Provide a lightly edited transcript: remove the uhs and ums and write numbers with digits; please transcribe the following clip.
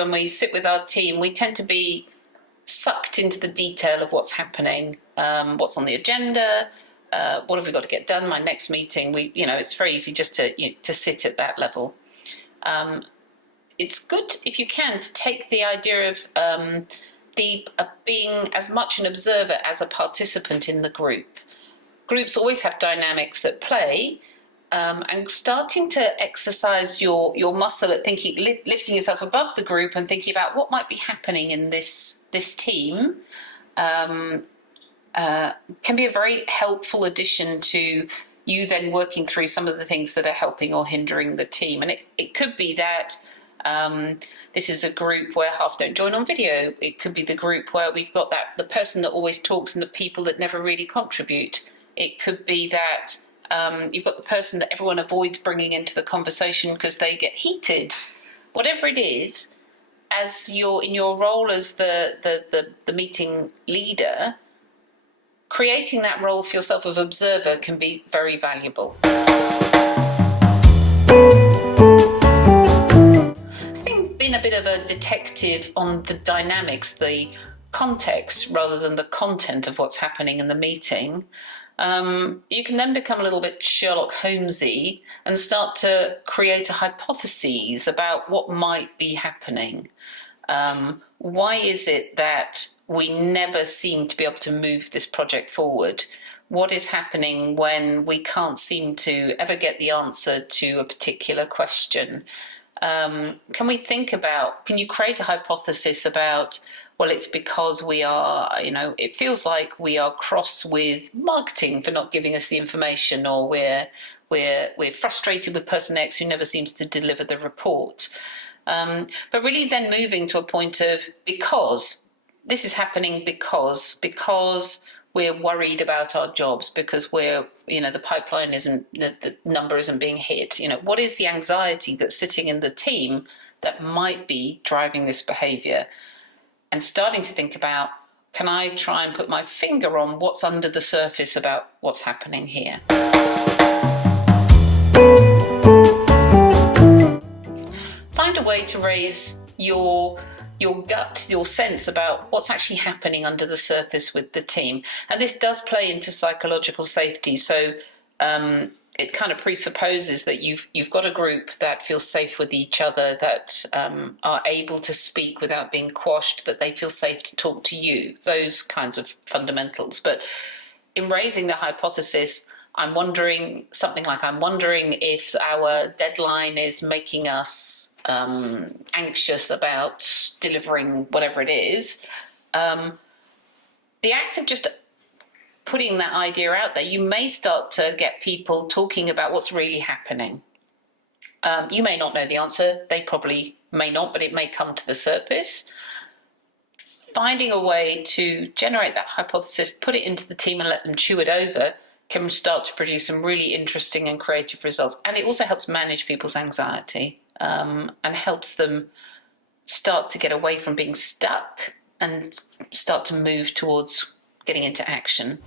when we sit with our team, we tend to be sucked into the detail of what's happening, what's on the agenda, what have we got to get done, my next meeting. It's very easy just to sit at that level. It's good, if you can, to take the idea of being as much an observer as a participant in the group. Groups always have dynamics at play, and starting to exercise your muscle at thinking, lifting yourself above the group and thinking about what might be happening in this team, can be a very helpful addition to you then working through some of the things that are helping or hindering the team. And it could be that this is a group where half don't join on video. It could be the group where we've got the person that always talks and the people that never really contribute. It could be that you've got the person that everyone avoids bringing into the conversation because they get heated. Whatever it is, as you're in your role as the meeting leader, creating that role for yourself of observer can be very valuable. Having been a bit of a detective on the dynamics, the context rather than the content of what's happening in the meeting, you can then become a little bit Sherlock Holmesy and start to create a hypothesis about what might be happening. Why is it that we never seem to be able to move this project forward? What is happening when we can't seem to ever get the answer to a particular question? Can you create a hypothesis about, well, it's because we are, it feels like we are cross with marketing for not giving us the information, or we're frustrated with person X who never seems to deliver the report. But really then moving to a point of, because this is happening because we're worried about our jobs, because the pipeline the number isn't being hit. What is the anxiety that's sitting in the team that might be driving this behavior? And starting to think about, can I try and put my finger on what's under the surface about what's happening here? Find a way to raise your gut, your sense about what's actually happening under the surface with the team. And this does play into psychological safety. So it kind of presupposes that you've got a group that feels safe with each other, that are able to speak without being quashed, that they feel safe to talk to you, those kinds of fundamentals. But in raising the hypothesis, I'm wondering if our deadline is making us anxious about delivering whatever it is. The act of just putting that idea out there, you may start to get people talking about what's really happening. You may not know the answer, they probably may not, but it may come to the surface. Finding a way to generate that hypothesis, put it into the team and let them chew it over, can start to produce some really interesting and creative results. And it also helps manage people's anxiety, and helps them start to get away from being stuck and start to move towards getting into action.